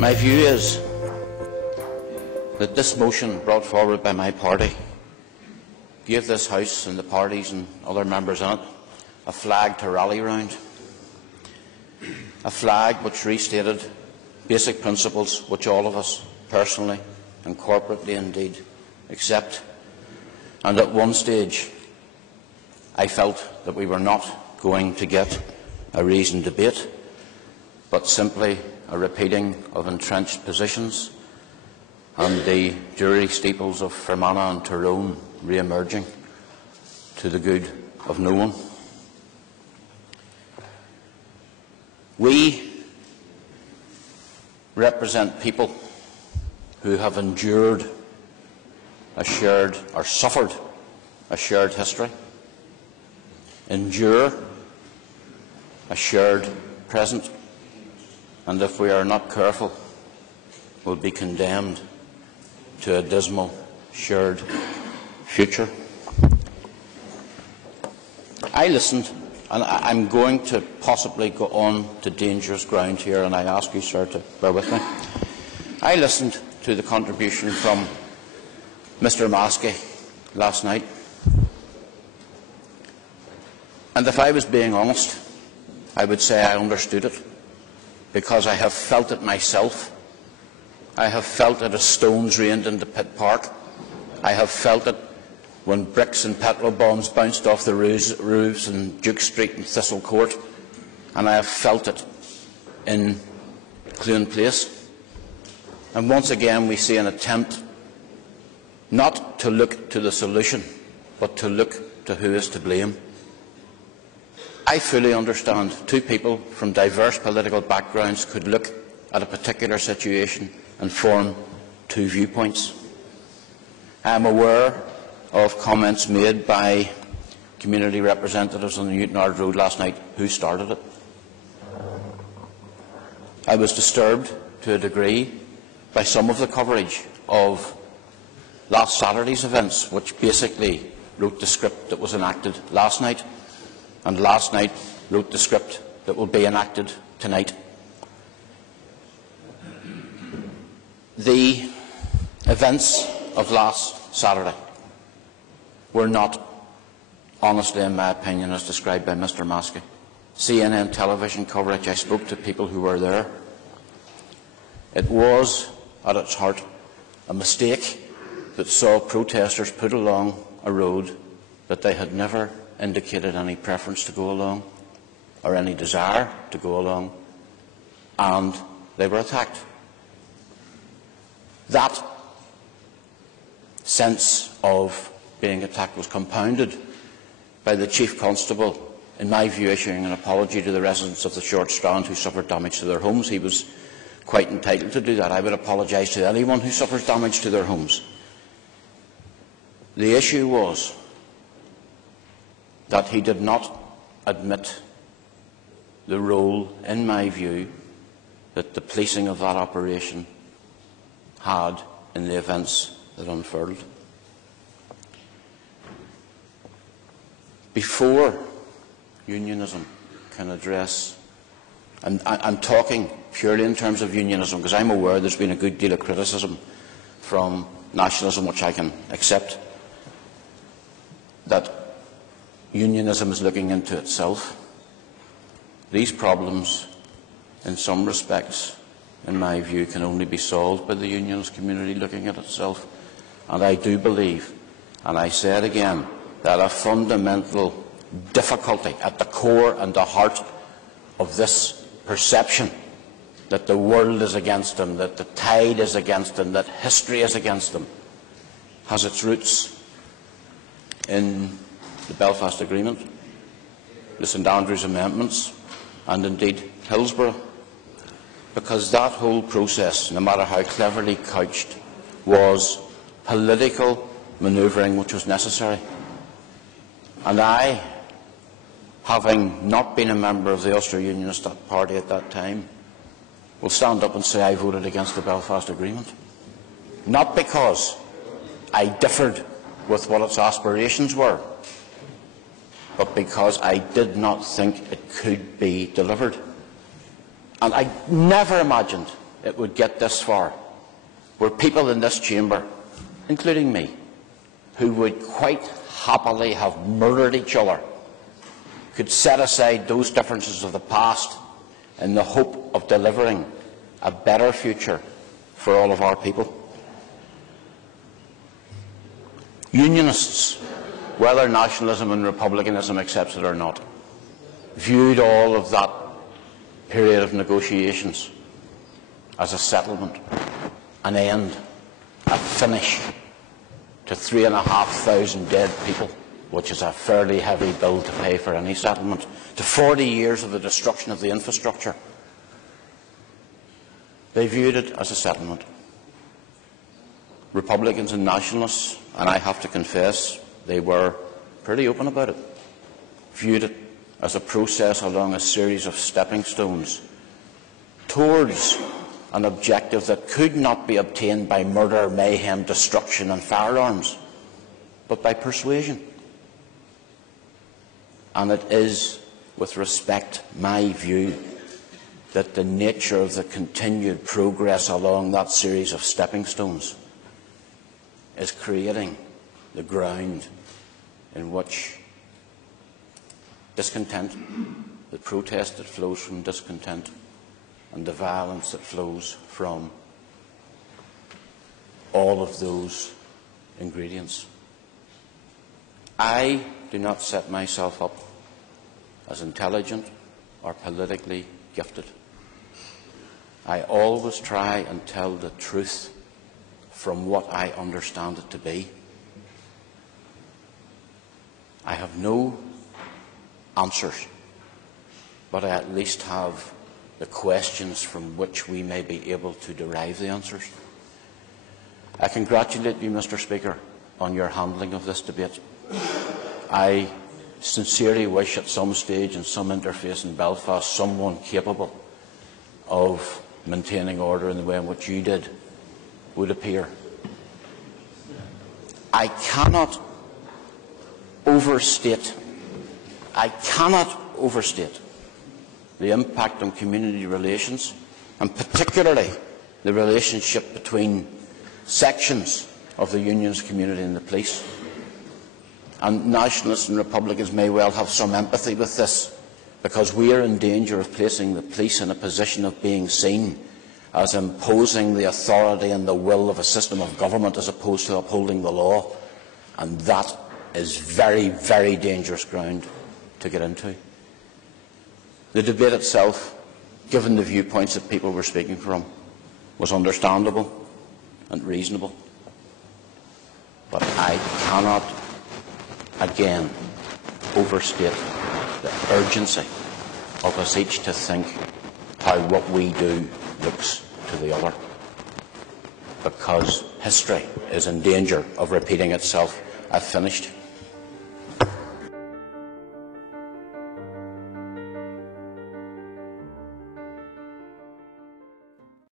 My view is that this motion brought forward by my party gave this House and the parties and other members in it a flag to rally round, a flag which restated basic principles which all of us personally and corporately indeed accept. And at one stage I felt that we were not going to get a reasoned debate, but simply a repeating of entrenched positions and the jury steeples of Fermanagh and Tyrone re-emerging to the good of no one. We represent people who have endured a shared, or suffered a shared history, endure a shared present, and if we are not careful, will be condemned to a dismal shared future. I listened, and I'm going to possibly go on to dangerous ground here, and I ask you, sir, to bear with me. I listened to the contribution from Mr. Maskey last night, and if I was being honest, I would say I understood it, because I have felt it myself. I have felt it as stones rained into Pitt Park. I have felt it when bricks and petrol bombs bounced off the roofs in Duke Street and Thistle Court, and I have felt it in Clune Place. And once again we see an attempt not to look to the solution, but to look to who is to blame. I fully understand two people from diverse political backgrounds could look at a particular situation and form two viewpoints. I am aware of comments made by community representatives on the Newtonard Road last night who started it. I was disturbed to a degree by some of the coverage of last Saturday's events, which basically wrote the script that was enacted last night, and last night wrote the script that will be enacted tonight. The events of last Saturday were not, honestly, in my opinion, as described by Mr. Maskey. CNN television coverage, I spoke to people who were there. It was, at its heart, a mistake that saw protesters put along a road that they had never indicated any preference to go along or any desire to go along, and they were attacked. That sense of being attacked was compounded by the Chief Constable, in my view, issuing an apology to the residents of the Short Strand who suffered damage to their homes. He was quite entitled to do that. I would apologise to anyone who suffers damage to their homes. The issue was that he did not admit the role, in my view, that the policing of that operation had in the events that unfurled. Before unionism can address, and I'm talking purely in terms of unionism, because I'm aware there's been a good deal of criticism from nationalism, which I can accept, that unionism is looking into itself. These problems, in some respects, in my view, can only be solved by the unionist community looking at itself. And I do believe, and I say it again, that a fundamental difficulty at the core and the heart of this perception that the world is against them, that the tide is against them, that history is against them, has its roots in the Belfast Agreement, the St Andrews Amendments, and indeed Hillsborough. Because that whole process, no matter how cleverly couched, was political manoeuvring which was necessary. And I, having not been a member of the Ulster Unionist Party at that time, will stand up and say I voted against the Belfast Agreement. Not because I differed with what its aspirations were, but because I did not think it could be delivered. And I never imagined it would get this far, where people in this chamber, including me, who would quite happily have murdered each other, could set aside those differences of the past in the hope of delivering a better future for all of our people. Unionists, whether nationalism and republicanism accepts it or not, viewed all of that period of negotiations as a settlement, an end, a finish to 3,500 dead people, which is a fairly heavy bill to pay for any settlement, to 40 years of the destruction of the infrastructure. They viewed it as a settlement. Republicans and nationalists, and I have to confess, they were pretty open about it, viewed it as a process along a series of stepping stones towards an objective that could not be obtained by murder, mayhem, destruction and firearms, but by persuasion. And it is, with respect, my view that the nature of the continued progress along that series of stepping stones is creating the ground in which discontent, the protest that flows from discontent, and the violence that flows from all of those ingredients. I do not set myself up as intelligent or politically gifted. I always try and tell the truth from what I understand it to be. I have no answers, but I at least have the questions from which we may be able to derive the answers. I congratulate you, Mr. Speaker, on your handling of this debate. I sincerely wish at some stage in some interface in Belfast someone capable of maintaining order in the way in which you did would appear. I cannot overstate the impact on community relations, and particularly the relationship between sections of the union's community and the police. And nationalists and republicans may well have some empathy with this, because we are in danger of placing the police in a position of being seen as imposing the authority and the will of a system of government as opposed to upholding the law. And that is very, very dangerous ground to get into. The debate itself, given the viewpoints that people were speaking from, was understandable and reasonable. But I cannot, again, overstate the urgency of us each to think how what we do looks to the other, because history is in danger of repeating itself. I've finished.